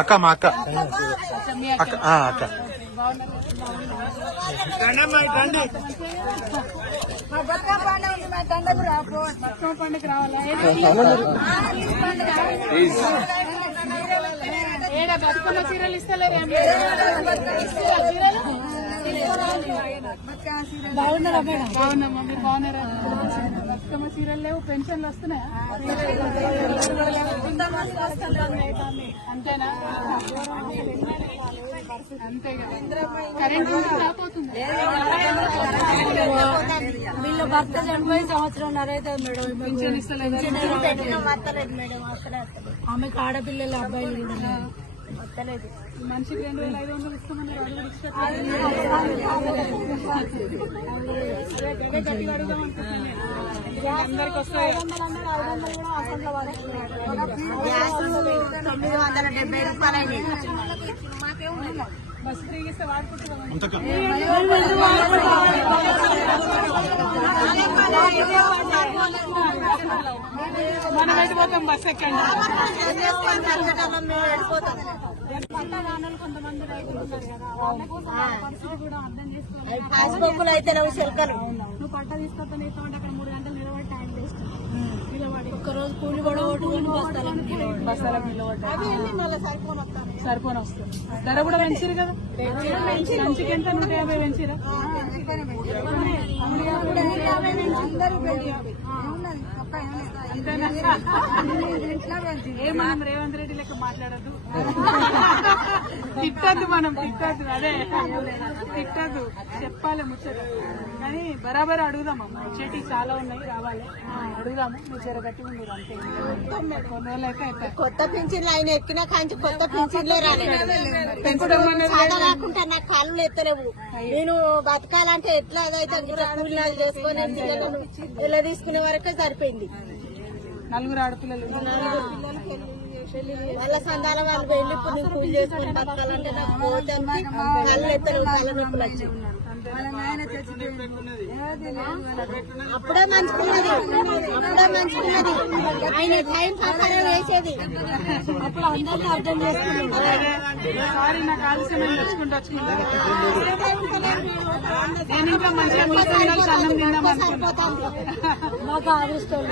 అక్క మా అక్క అక్క అక్క పండుగ రావాలా ఏడా బతుకమ్మ చీరలు ఇస్తలేరు బాగున్నారా మేడం? బాగున్నామా, మీరు బాగున్నారా? బతుకమ్మ చీరలు లేవు, పెన్షన్లు వస్తున్నాయా? అంతేనా? అంతే కదా. కరెంట్ రాపోతుంది. వీళ్ళు భర్త చనిపోయి సంవత్సరం అయితే మేడం పెన్షన్ ఇస్తలేదు. ఆమెకు ఆడపిల్లలు అబ్బాయిలు కూడా వస్తలేదు. మనిషికి 2500 ఇస్తామన్నారు. గట్టిగా అడుగుదాం అనుకుంటున్నాను. అందరికి వస్తాయి. 970 రూపాయలు బస్సు ఫ్రీగా ఇస్తే వాడుకుంటున్నాం. మనం వెళ్ళిపోతాం, బస్సు ఎక్కండి. కొంతమంది పరిస్థితి కూడా అర్థం చేసుకోవాలి. పాస్బుక్లు అయితే శిల్కలు నువ్వు పంట తీసుకొస్తాను ఇస్తామంటే అక్కడ 3 గంటలు నిలబడి టైం వేస్ట్. నిలబడి ఒక్కరోజు కూలి కూడా కొట్టుకొని బస్తాలకు నిలబడ్డాయి. సరిపోని వస్తుంది. ధర కూడా పెంచిరు కదా. మంచికి ఎంత 150 పెంచిరా? మనం రేవంత్ రెడ్డి లెక్క మాట్లాడద్దు, తిట్టద్దు, మనం తిట్టద్దు. అదే తిట్టద్దు, చెప్పాలి ముచ్చట. కానీ బరాబర్ అడుగుదామమ్మా. వచ్చేటి చాలా ఉన్నాయి, రావాలి, అడుగుదాము. మీరు జర గట్టి ఉండదు అంతే. కొన్ని రోజులు అయితే కొత్త పింఛన్లు ఆయన ఎక్కిన కాంచి కొత్త పింఛన్లే రాకుండా నాకు కాళ్ళు ఎత్తలేవు. నేను బతకాలంటే ఎట్లా అదైతే కూలినాలు చేసుకొని ఇలా తీసుకునే వరకే సరిపోయింది. 4 ఆడపిల్లలు, వాళ్ళ సందాల వాళ్ళు వెళ్ళి ఇప్పుడు కూలి చేసుకుని బతకాలంటే నాకు పోతే కాళ్ళు ఎత్తలేవు, తల నొప్పులు వచ్చి. అప్పుడే మంచుకున్నది, ఆయన టైం ప్రకారం వేసేది. అప్పుడు అందరినీ అర్థం చేసుకున్నాం. నాకు ఆలస్యమైన తెచ్చుకుంటూ వచ్చుకుంటాను. నేను ఇంకా మంచిగా మీతో అన్నం తిందాం అనుకున్నాను. మాకు ఆవిష్టం